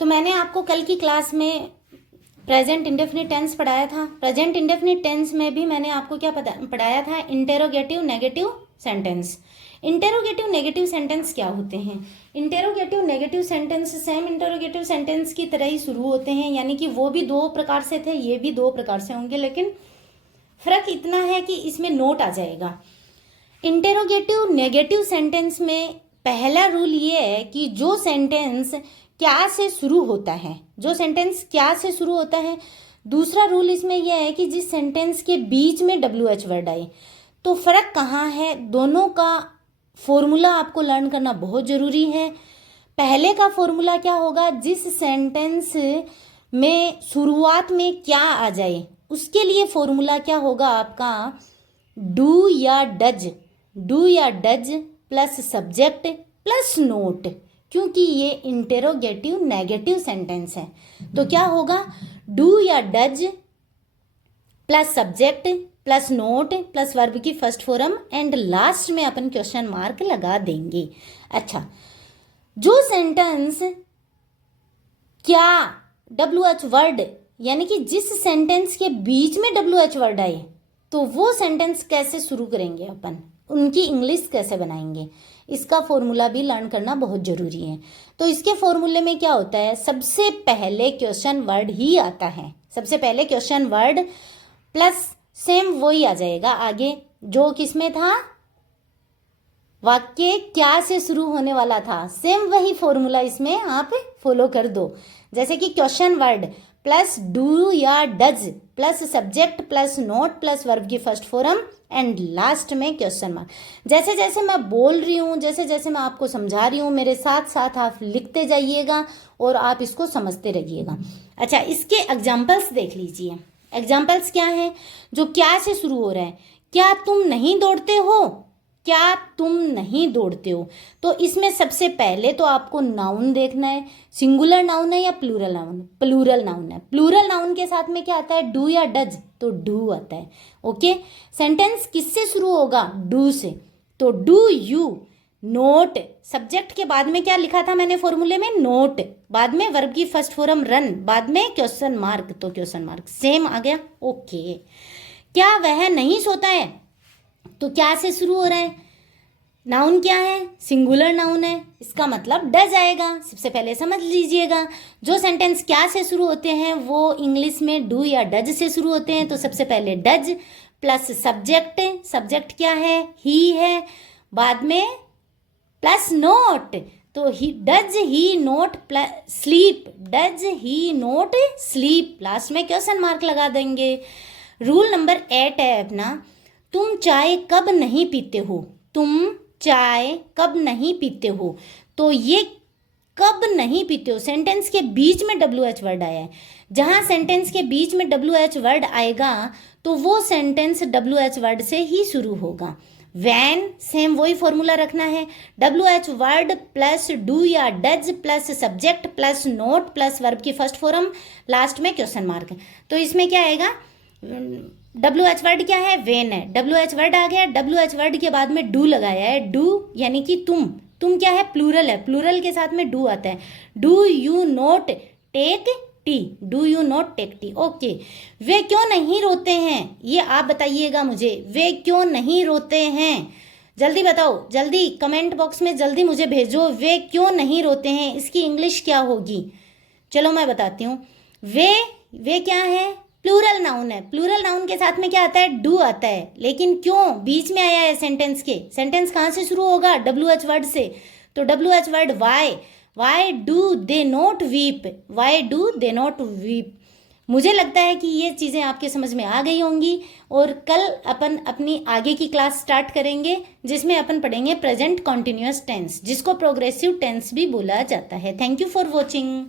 तो मैंने आपको कल की क्लास में प्रेजेंट इंडेफिनिट टेंस पढ़ाया था। प्रेजेंट इंडेफिनिट टेंस में भी मैंने आपको क्या पढ़ाया था, interrogative negative sentence. Interrogative negative sentence क्या होते हैं? Interrogative negative sentence same interrogative sentence की तरह ही शुरू होते हैं, यानी कि वो भी दो प्रकार से थे, ये भी दो प्रकार से होंगे, लेकिन फर्क इतना है कि इसमें नोट आ जाएगा। इंटेरोगेटिव नेगेटिव सेंटेंस में पहला रूल ये है कि जो सेंटेंस क्या से शुरू होता है, जो सेंटेंस क्या से शुरू होता है। दूसरा रूल इसमें यह है कि जिस सेंटेंस के बीच में WH वर्ड आए। तो फर्क कहाँ है? दोनों का फॉर्मूला आपको लर्न करना बहुत ज़रूरी है। पहले का फॉर्मूला क्या होगा? जिस सेंटेंस में शुरुआत में क्या आ जाए उसके लिए फॉर्मूला क्या होगा आपका? डू या डज, डू या does plus subject plus note, क्योंकि ये इंटेरोगेटिव नेगेटिव सेंटेंस है। तो क्या होगा? डू या does plus subject plus note plus verb की फर्स्ट फॉर्म एंड लास्ट में अपन क्वेश्चन मार्क लगा देंगे। अच्छा, जो सेंटेंस क्या WH वर्ड, यानी कि जिस सेंटेंस के बीच में WH वर्ड आए तो वो सेंटेंस कैसे शुरू करेंगे अपन, उनकी इंग्लिश कैसे बनाएंगे, इसका फॉर्मूला भी लर्न करना बहुत ज़रूरी है। तो इसके फॉर्मूले में क्या होता है? सबसे पहले क्वेश्चन वर्ड ही आता है। सबसे पहले क्वेश्चन वर्ड प्लस सेम वही आ जाएगा आगे जो किसमें था, वाक्य क्या से शुरू होने वाला था। सेम वही फॉर्मूला इसमें आप फॉलो कर दो। जैसे कि क्वेश्चन वर्ड प्लस डू या does plus subject plus note plus verb की फर्स्ट फॉर्म एंड लास्ट में क्वेश्चन मार्क। जैसे जैसे मैं बोल रही हूँ, जैसे जैसे मैं आपको समझा रही हूँ, मेरे साथ साथ आप लिखते जाइएगा और आप इसको समझते रहिएगा। अच्छा, इसके एग्जाम्पल्स देख लीजिए। एग्जाम्पल्स क्या है? जो क्या से शुरू हो रहा है, क्या तुम नहीं दौड़ते हो, क्या तुम नहीं दौड़ते हो। तो इसमें सबसे पहले तो आपको नाउन देखना है, सिंगुलर नाउन है या प्लूरल नाउन। प्लूरल नाउन है। प्लूरल नाउन के साथ में क्या आता है? डू या डज, तो डू आता है। ओके, सेंटेंस किससे शुरू होगा? डू से। तो डू यू नोट, सब्जेक्ट के बाद में क्या लिखा था मैंने फॉर्मूले में? नोट, बाद में वर्ब की फर्स्ट फॉर्म रन, बाद में क्वेश्चन मार्क, तो क्वेश्चन मार्क सेम आ गया। ओके, क्या वह नहीं सोता है, तो क्या से शुरू हो रहा है? नाउन क्या है? सिंगुलर नाउन है, इसका मतलब डज आएगा। सबसे पहले समझ लीजिएगा, जो सेंटेंस क्या से शुरू होते हैं वो इंग्लिश में डू या डज से शुरू होते हैं। तो सबसे पहले डज प्लस सब्जेक्ट, सब्जेक्ट क्या है? ही है, बाद में प्लस नोट, तो he does he note plus sleep, does he note sleep, last में क्वेश्चन मार्क लगा देंगे। रूल नंबर 8 है अपना, तुम चाय कब नहीं पीते हो। तुम चाय कब नहीं पीते हो, तो ये कब नहीं पीते हो सेंटेंस के बीच में WH वर्ड आया है। जहां सेंटेंस के बीच में WH वर्ड आएगा तो वो सेंटेंस WH वर्ड से ही शुरू होगा। वैन सेम वही फॉर्मूला रखना है, WH वर्ड प्लस डू या does plus subject plus note plus verb की फर्स्ट फॉर्म, लास्ट में क्वेश्चन मार्क। तो इसमें क्या आएगा? WH वर्ड क्या है? वेन है। WH वर्ड आ गया, WH वर्ड के बाद में डू लगाया है। डू यानी कि तुम क्या है? प्लूरल है, प्लूरल के साथ में डू आता है। Do you not take tea, do you not take tea. Okay, वे क्यों नहीं रोते हैं, ये आप बताइएगा मुझे, वे क्यों नहीं रोते हैं? जल्दी बताओ, जल्दी कमेंट बॉक्स में जल्दी मुझे भेजो, वे क्यों नहीं रोते हैं, इसकी इंग्लिश क्या होगी? चलो मैं बताती हूँ। वे क्या है? प्लूरल नाउन है। प्लूरल नाउन के साथ में क्या आता है? डू आता है, लेकिन क्यों बीच में आया है सेंटेंस के? सेंटेंस कहाँ से शुरू होगा? WH वर्ड से। तो WH word why do they not weep, why do they not weep. मुझे लगता है कि ये चीज़ें आपके समझ में आ गई होंगी और कल अपन अपनी आगे की क्लास स्टार्ट करेंगे जिसमें अपन पढ़ेंगे प्रेजेंट कॉन्टिन्यूअस टेंस, जिसको प्रोग्रेसिव टेंस भी बोला जाता है। Thank you for watching.